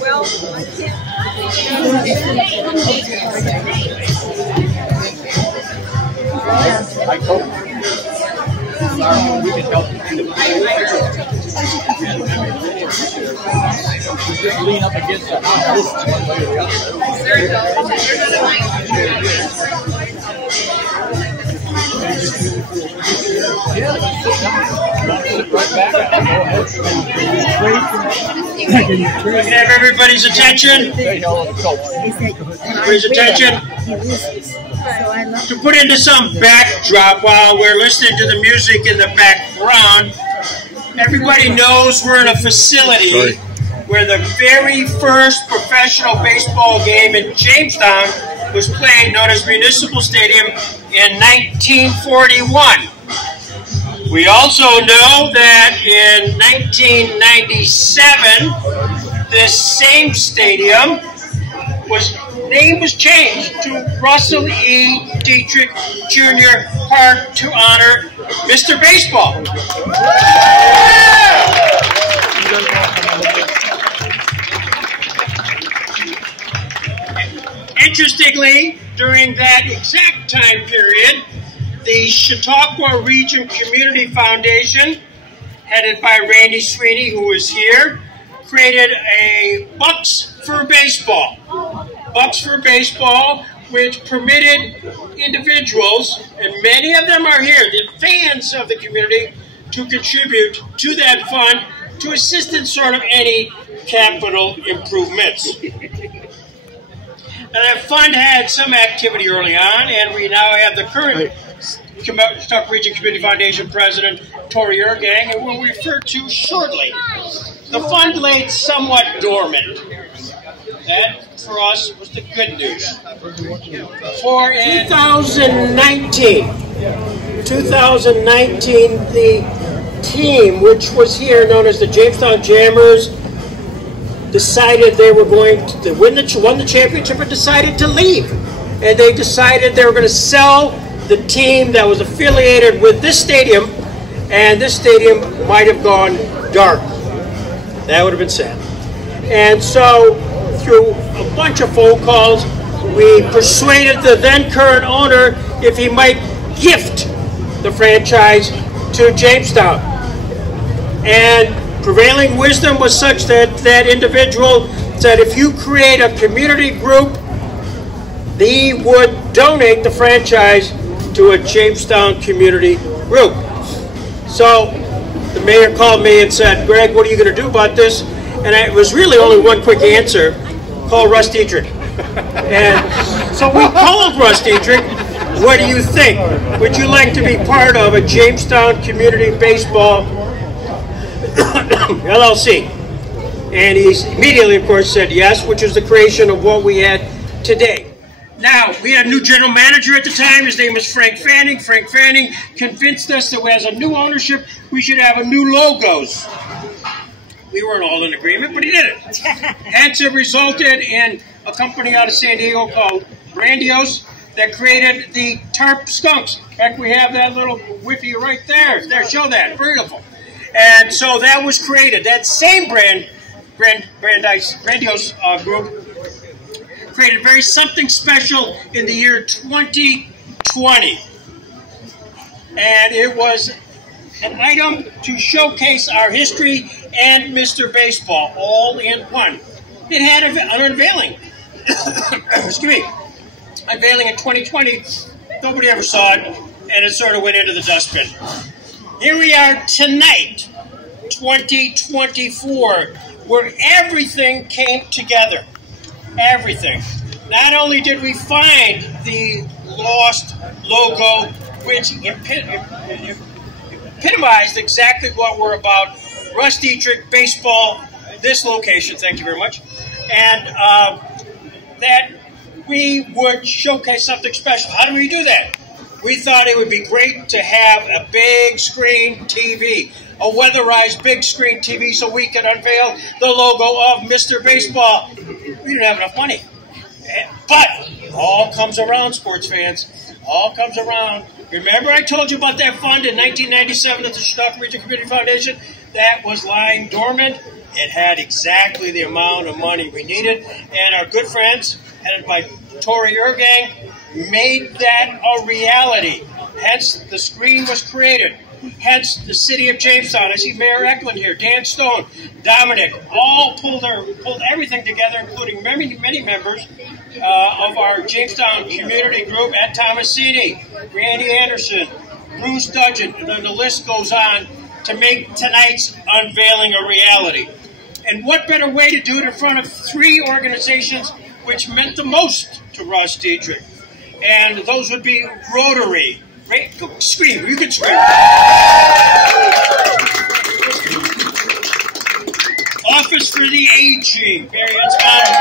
Well, I hope we can help. Just lean up against the house. Can I have everybody's attention? Everybody's attention. To put into some backdrop while we're listening to the music in the background, everybody knows we're in a facility where the very first professional baseball game in Jamestown was played, known as Municipal Stadium, in 1941. We also know that in 1997, this same stadium name was changed to Russell E. Dietrick Jr. Park to honor Mr. Baseball. Interestingly, during that exact time period, the Chautauqua Region Community Foundation, headed by Randy Sweeney, who is here, created a Bucks for Baseball. Bucks for Baseball, which permitted individuals, and many of them are here, the fans of the community, to contribute to that fund to assist in sort of any capital improvements. And that fund had some activity early on, and we now have the current Chautauqua Region Community Foundation President, Tori Ergang, and we'll refer to shortly. The fund laid somewhat dormant. That, for us, was the good news. For 2019, the team, which was here known as the Jamestown Jammers, decided they were going to won the championship and decided to leave. And they decided they were going to sell the team that was affiliated with this stadium, and this stadium might have gone dark. That would have been sad. And so, through a bunch of phone calls, we persuaded the then current owner if he might gift the franchise to Jamestown. And prevailing wisdom was such that that individual said if you create a community group, he would donate the franchise to a Jamestown community group. So the mayor called me and said, Greg, what are you going to do about this? And it was really only one quick answer: call Russ Diethrick. And so we called Russ Diethrick. What do you think? Would you like to be part of a Jamestown Community Baseball LLC? And he immediately, of course, said yes, which is the creation of what we had today. Now, we had a new general manager at the time. His name was Frank Fanning. Frank Fanning convinced us that as a new ownership, we should have a new logos. We weren't all in agreement, but he did it. Hence, it resulted in a company out of San Diego called Grandiose that created the Tarp Skunks. In fact, we have that little whiffy right there. There, show that. Beautiful. And so that was created. That same Grandiose group created very something special in the year 2020. And it was an item to showcase our history and Mr. Baseball all in one. It had an unveiling. Excuse me. Unveiling in 2020. Nobody ever saw it, and it sort of went into the dustbin. Here we are tonight, 2024, where everything came together. Everything. Not only did we find the lost logo, which epitomized exactly what we're about, Russ Diethrick, baseball, this location, thank you very much, and that we would showcase something special. How do we do that? We thought it would be great to have a big screen TV, a weatherized big screen TV, so we could unveil the logo of Mr. Baseball. We didn't have enough money. But all comes around, sports fans. All comes around. Remember I told you about that fund in 1997 at the Chautauqua Region Community Foundation? That was lying dormant. It had exactly the amount of money we needed. And our good friends, headed by Tori Ergang, made that a reality. Hence, the screen was created. Hence, the city of Jamestown. I see Mayor Eklund here, Dan Stone, Dominic, all pulled everything together, including many members of our Jamestown community group at Tomasini, Randy Anderson, Bruce Dudgeon, and then the list goes on to make tonight's unveiling a reality. And what better way to do it in front of three organizations which meant the most to Russ Dietrick? And those would be Rotary. Go, scream, you can scream. Office for the Aging, Marion's Honor.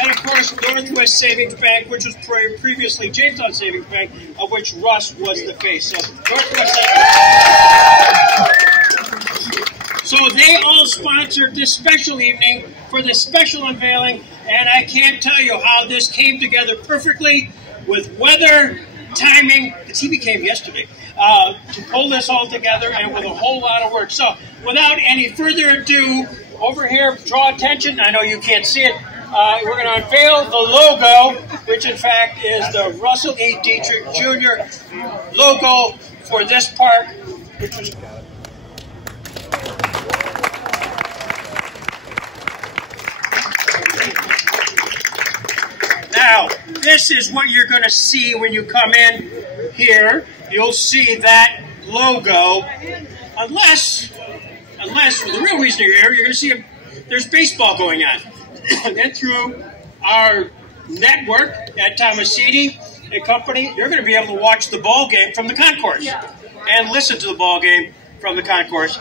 And of course, Northwest Savings Bank, which was previously Jamestown Savings Bank, of which Russ was the face. So, Northwest Savings. So they all sponsored this special evening for this special unveiling, and I can't tell you how this came together perfectly with weather, timing. The TV came yesterday to pull this all together, and with a whole lot of work. So, without any further ado, over here, draw attention. I know you can't see it. We're going to unveil the logo, which in fact is the Russell E. Dietrick Jr. logo for this park, which was. Now, this is what you're going to see when you come in here. You'll see that logo, unless the real reason you're here, you're going to see there's baseball going on. And then through our network at Tomasini and Company, you're going to be able to watch the ball game from the concourse and listen to the ball game from the concourse.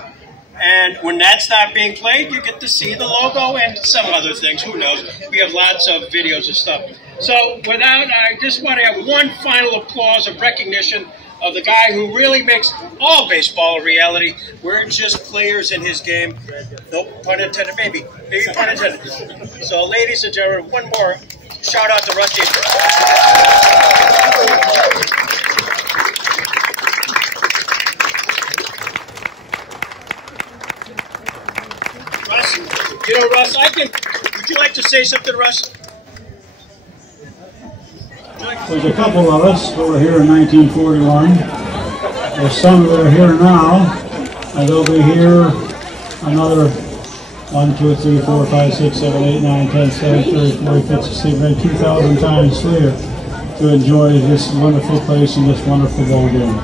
And when that's not being played, you get to see the logo and some other things. Who knows? We have lots of videos and stuff. So I just want to have one final applause of recognition of the guy who really makes all baseball a reality. We're just players in his game. Nope, pun intended, maybe pun intended. So ladies and gentlemen, one more shout out to Russ Dietrick. Russ, you know, Russ, would you like to say something, Russ? There's a couple of us who were here in 1941. There's some that are here now, and they'll be here another 1, 2, 3, 4, 5, 6, 7, 8, 9, 10, 7, 30, 40, 50, 60, maybe 2,000 times later to enjoy this wonderful place and this wonderful ball game.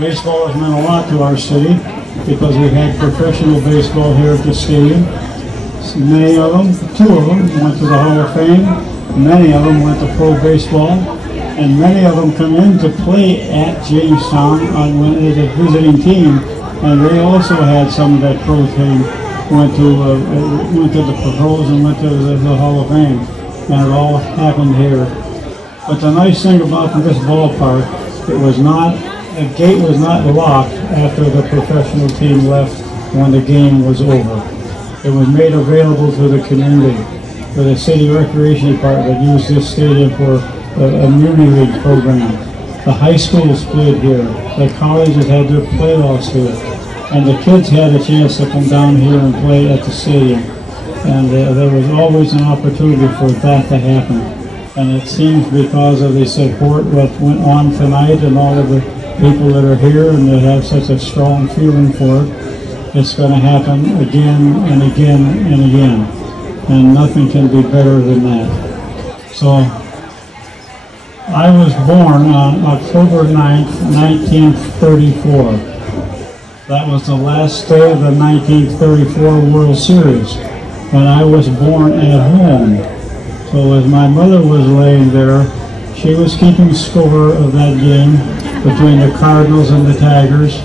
Baseball has meant a lot to our city because we've had professional baseball here at the stadium. Many of them, 2 of them, went to the Hall of Fame. Many of them went to pro baseball, and many of them come in to play at Jamestown as a visiting team, and they also had some of that pro team went to the pros and went to the Hall of Fame, and it all happened here. But the nice thing about this ballpark, the gate was not locked after the professional team left when the game was over. It was made available to the community. For the city recreation department used this stadium for a muni league program. The high schools played here. The colleges had their playoffs here. And the kids had a chance to come down here and play at the stadium. And there was always an opportunity for that to happen. And it seems because of the support that went on tonight and all of the people that are here and that have such a strong feeling for it, it's going to happen again and again and again. And nothing can be better than that. So, I was born on October 9th, 1934. That was the last day of the 1934 World Series. And I was born at home. So as my mother was laying there, she was keeping score of that game between the Cardinals and the Tigers.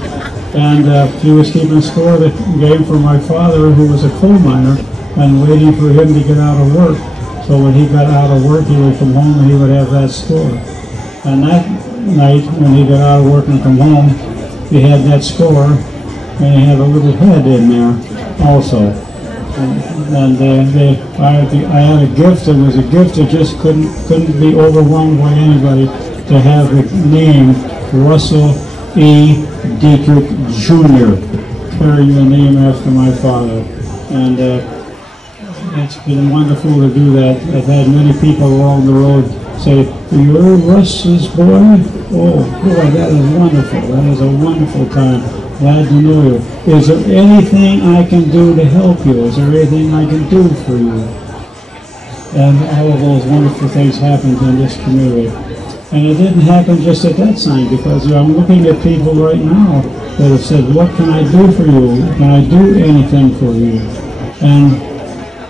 And she was keeping score of the game for my father, who was a coal miner, and waiting for him to get out of work. So when he got out of work, he would come home and he would have that score. And that night, when he got out of work and come home, he had that score, and he had a little head in there also. And I had a gift. It was a gift that just couldn't be overwhelmed by anybody. to have the name Russell E. Dietrick Jr. carrying the name after my father. And it's been wonderful to do that. I've had many people along the road say, "You're Russ's boy?" Oh boy, that is wonderful. That is a wonderful time. Glad to know you. Is there anything I can do to help you? Is there anything I can do for you? And all of those wonderful things happened in this community. And it didn't happen just at that time, because I'm looking at people right now that have said, "What can I do for you? Can I do anything for you?" And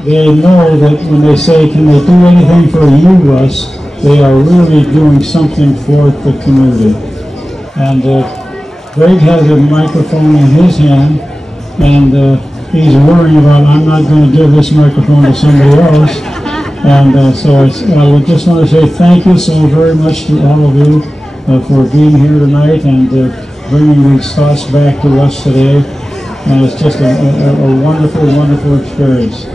they know that when they say, "Can they do anything for you, Russ?" they are really doing something for the community. And Greg has a microphone in his hand, and he's worrying about, "I'm not going to give this microphone to somebody else." And so I would just want to say thank you so very much to all of you for being here tonight and bringing these thoughts back to us today. And it's just a wonderful, wonderful experience.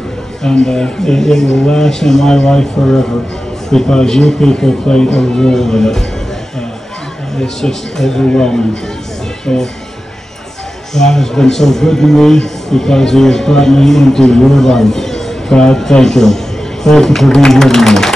And it will last in my life forever, because you people played a role in it. It's just overwhelming. So God has been so good to me because He has brought me into your life. God, thank you. Thank you for being here tonight.